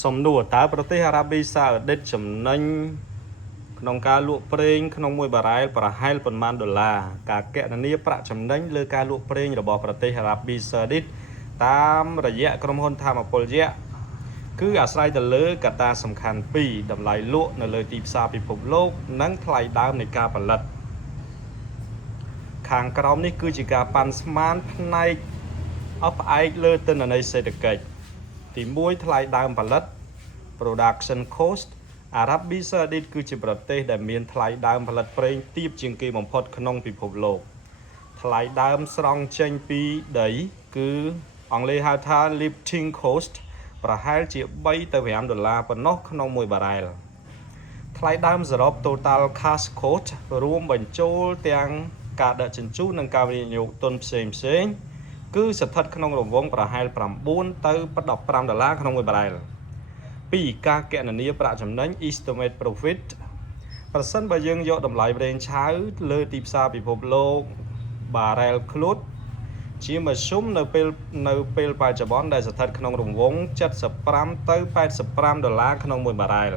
សំណួរតើប្រទេសអារ៉ាប៊ីសាអូឌីតចំណេញក្នុងការលក់ប្រេងក្នុងមួយបារ៉ែលប្រហែលប៉ុន្មានដុល្លារការគណនាប្រាក់ចំណេញលើការលក់ប្រេងរបស់ប្រទេសអារ៉ាប៊ីសាអូឌីតតាមរយៈក្រុមហ៊ុនថាមពលយៈគឺអាស្រ័យទៅលើកត្តាសំខាន់ពីរតម្លៃលក់នៅលើទីផ្សារពិភពលោកនិងថ្លៃដើមនៃការផលិតខាងក្រោមនេះគឺជាការប៉ាន់ស្មានផ្នែកផ្អែកលើទិន្នន័យសេដ្ឋកិច្ចទី1ថ្លៃដើមផលិត production cost អារ៉ាប៊ីសាអូឌីតគឺជាប្រទេសដែលមានថ្លៃដើមផលិតប្រេងទាបជាងគេបំផុតក្នុងពិភពលោកថ្លៃដើមស្រង់ចេញពីដីគឺអង់គ្លេសហៅថា lifting cost ប្រហែលជា3ទៅ5ដុល្លារប៉ុណ្ណោះក្នុងមួយបារ៉ែលថ្លៃដើមសរុប total cash cost រួមបញ្ចូលទាំងការដឹកជញ្ជូននិងការវិនិយោគទុនផ្សេងគឺស្ថិតក្នុងរង្វង់ប្រហែល9ទៅ15ដុល្លារក្នុងមួយបារ៉ែល2ការគណនាប្រាក់ចំណេញ estimate profit ប្រសិនបើយើងយកតម្លៃប្រេងឆៅលើទីផ្សារពិភពលោកបារ៉ែលcrudeជាមធ្យមនៅពេលបច្ចុប្បន្នដែលស្ថិតក្នុងរង្វង់75ទៅ85ដុល្លារក្នុងមួយបារ៉ែល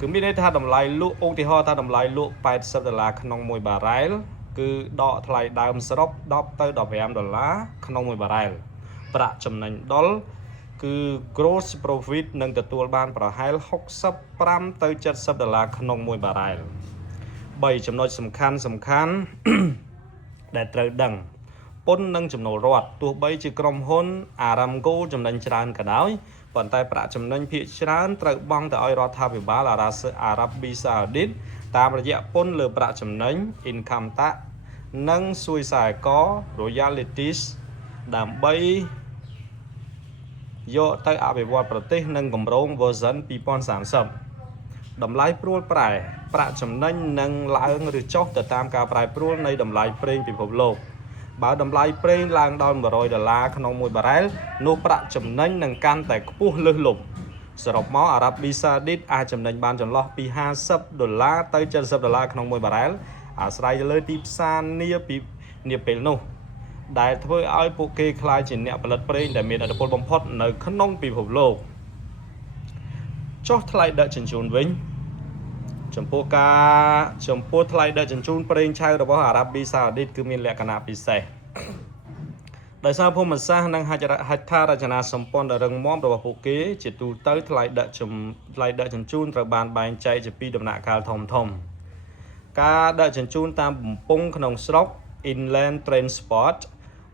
គឺមានន័យថាតម្លៃលក់ឧទាហរណ៍ថាតម្លៃលក់80ដុល្លារក្នុងមួយបារ៉ែលគឺដកថ្លៃដើមសរុប10ទៅ15ដុល្លារក្នុងមួយបារ៉ែលប្រាក់ចំណេញដុលគឺ gross profit នឹងទទួលបានប្រហែល65ទៅ70ដុល្លារក្នុងមួយបារ៉ែល3ចំណុចសំខាន់ ដែលត្រូវដឹងពន្ធនិងចំណូលរដ្ឋទោះបីជាក្រុមហ៊ុន Aramco ចំណេញច្រើនក៏ដោយប៉ុន្តែប្រាក់ចំណេញភាគច្រើនត្រូវបង់ទៅឲ្យរដ្ឋាភិបាលអារ៉ាប៊ីសាអូឌីតតាមរយៈពន្ធលើប្រាក់ចំណេញ income tax និងសួយសាយក royalties ដើម្បីយកទៅអភិវឌ្ឍប្រទេសនិងគម្រោង Vision 2030តម្លៃព្រួលប្រែប្រាក់ចំណេញនឹងឡើងឬចុះទៅតាមការប្រែប្រួលនៃតម្លៃប្រេងពិភពលោកបើតម្លៃប្រេងឡើងដល់100ដុល្លារក្នុងមួយបារ៉ែលនោះប្រាក់ចំណេញនឹងកាន់តែខ្ពស់លើសលប់សរុបមកអារ៉ាប៊ីសាអូឌីតអាចចំណេញបានចន្លោះពី50ដុល្លារទៅ70ដុល្លារក្នុងមួយបារ៉ែលអាស្រ័យទៅលើទីផ្សារនាពេលនោះដែលធ្វើឲ្យពួកគេក្លាយជាអ្នកផលិតប្រេងដែលមានឥទ្ធិពលបំផុតនៅក្នុងពិភពលោកចុះថ្លៃដឹកជញ្ជូនវិញចំពោះថ្លៃដឹកជញ្ជូនប្រេងឆៅរបស់អារ៉ាប៊ីសាអូឌីតគឺមានលក្ខណៈពិសេសដោយសារភូមិសាស្ត្រនិងហេដ្ឋារចនាសម្ព័ន្ធដ៏រឹងមាំរបស់ពួកគេជាទូទៅថ្លៃដឹកជញ្ជូនត្រូវបានបែងចែកជាពីរដំណាក់កាលធំការដឹកជញ្ជូនតាមបំពង់ក្នុងស្រុក inland transport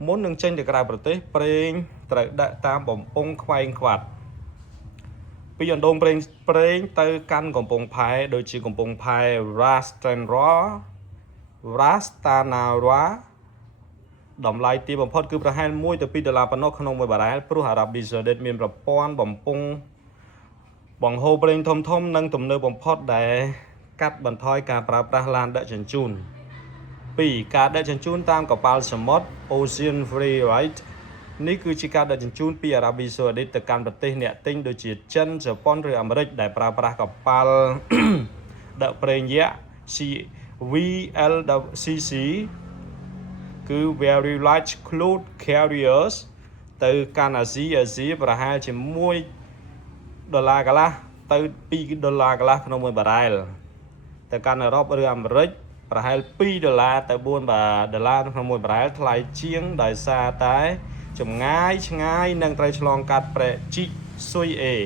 មុននឹងចេញទៅក្រៅប្រទេសប្រេងត្រូវដឹកតាមបំពង់ខ្វែងខ្វាត់ពីអណ្ដូងប្រេងទៅកាន់កំពង់ផែដូចជាកំពង់ផែ Rastanara តម្លៃទាបបំផុតគឺប្រហែល1ទៅ2ដុល្លារប៉ុណ្ណោះក្នុងមួយបារ៉ែលព្រោះអារ៉ាប៊ីសាអូឌីតមានប្រព័ន្ធបំពង់បង្ហូរប្រេងធំនិងទំនើបបំផុតដែលកាត់បន្ថយការប្រើប្រាស់ឡានដឹកជញ្ជូន2ការដឹកជញ្ជូនតាមកប៉ាល់សមុទ្រ Ocean Freight នេះគឺជាការដឹកជញ្ជូនពីអារ៉ាប៊ីសាអូឌីតទៅកាន់ប្រទេសអ្នកទិញដូចជាចិនជប៉ុនឬអាមេរិកដែលប្រើប្រាស់កប៉ាល់ដឹកប្រេងយក្ស VLCC គឺ Very Large Crude Carriers ទៅកាន់អាស៊ីប្រហែលជា1ដុល្លារកន្លះទៅ2ដុល្លារកន្លះក្នុងមួយបារ៉ែលទៅកាន់អឺរ៉ុបឬអាមេរិកប្រហែល2ដុល្លារទៅ4ដុល្លារក្នុងមួយបារ៉ែលថ្លៃជាងដោយសារតែចម្ងាយឆ្ងាយនិងត្រូវឆ្លងកាត់ប្រេជីកស៊ុយអេ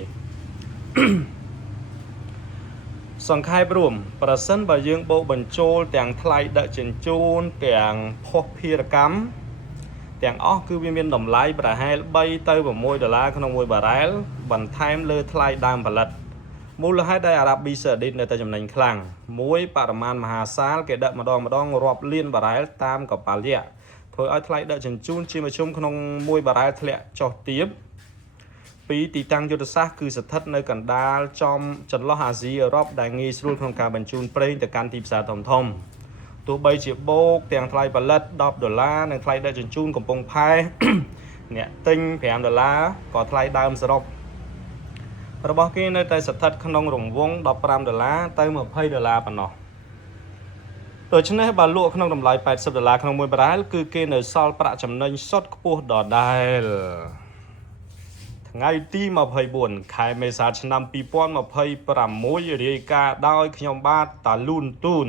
សង្ខេបរួមប្រសិនបើយើងបូកបញ្ចូលទាំងថ្លៃដឹកជញ្ជូនទាំងភស្តុភារកម្មទាំងអស់គឺវាមានតម្លៃប្រហែល3ទៅ6ដុល្លារក្នុងមួយបារ៉ែលបន្ថែមលើថ្លៃដើមផលិតមូលហេតុដែលអារ៉ាប៊ីសាអូឌីតនៅតែចំណេញខ្លាំងមួយបរិមាណមហាសាលគេដឹកម្ដងរាប់លានបារ៉ែលតាមកប៉ាល់យក្សធ្វើឲ្យថ្លៃដឹកជញ្ជូនជាមធ្យមក្នុងមួយបារ៉ែលធ្លាក់ចុះទាបពីទីតាំងយុទ្ធសាស្ត្រគឺស្ថិតនៅកណ្ដាលចន្លោះអាស៊ីអឺរ៉ុបដែលងាយស្រួលក្នុងការបញ្ជូនប្រេងទៅកាន់ទីផ្សារធំទោះបីជាបូកទាំងថ្លៃផលិត10ដុល្លារនិងថ្លៃដឹកជញ្ជូនកំពង់ផែ អ្នកទិញ5ដុល្លារក៏ថ្លៃដើមសរុបរបស់គេនៅតែស្ថិតក្នុងរង្វង់15ដុល្លារទៅ20ដុល្លារប៉ុណ្ណោះដូច្នេះបើលក់ក្នុងតម្លៃ80ដុល្លារក្នុងមួយបារ៉ែលគឺគេនៅសល់ប្រាក់ចំណេញសុទ្ធខ្ពស់ដដែល ថ្ងៃទី24ខែមេសាឆ្នាំ2026រាយការណ៍ដោយខ្ញុំបាទតាលូនទូន